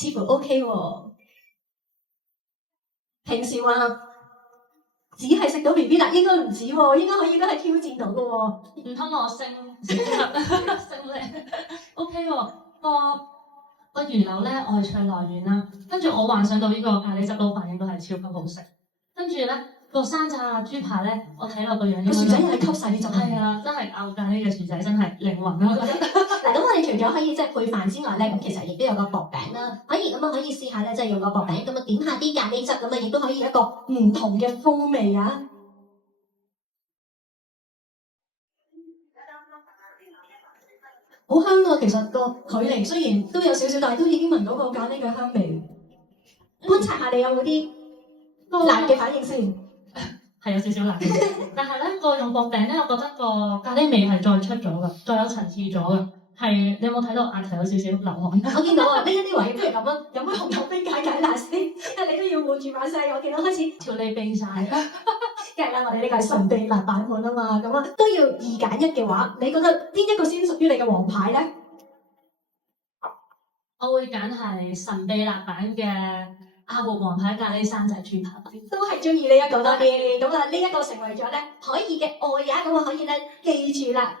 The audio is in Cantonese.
似乎 OK 喎。平時話只係食到 BB 蛋，應該唔止喎，應該係挑戰到嘅喎。唔通我升升咧 ？OK 喎，個魚柳咧外脆內軟啦，跟住我幻想到呢個咖喱汁撈飯應該係超級好食。跟住咧個山炸豬扒咧，我睇落個樣個薯仔又係吸晒啲汁。係啊，真係咬咖喱嘅薯仔真係靈魂咯。嗱，咁我哋除咗可以即係配飯之外咧，咁其實亦都有個薄餅啦，可以試下咧，即係用個薄餅咁啊點下啲咖喱汁，咁啊亦都可以一個唔同嘅風味啊！好香啊！其實個距離雖然都有少少，但係都已經聞到個咖喱嘅香味。觀察下你有冇啲辣嘅反應先。係有少少辣嘅，但係咧個用薄餅咧，我覺得個咖喱味係再出咗㗎，再有層次咗㗎。係你有冇睇到額頭有少少流汗？我見到啊，呢一啲位不如咁啊，飲杯紅豆冰解解辣先，因為你都要護住把聲。我見到開始條脷冰晒，梗係啦，我哋呢個係神秘辣版本啊嘛，咁啊都要二揀一嘅話，你覺得邊一個先屬於你嘅王牌咧？我會揀係神秘辣版嘅阿活王牌咖喱山仔豬扒，都係中意呢一個多啲。咁啊，呢一個成為咗咧可以嘅愛呀，咁啊可以咧記住啦。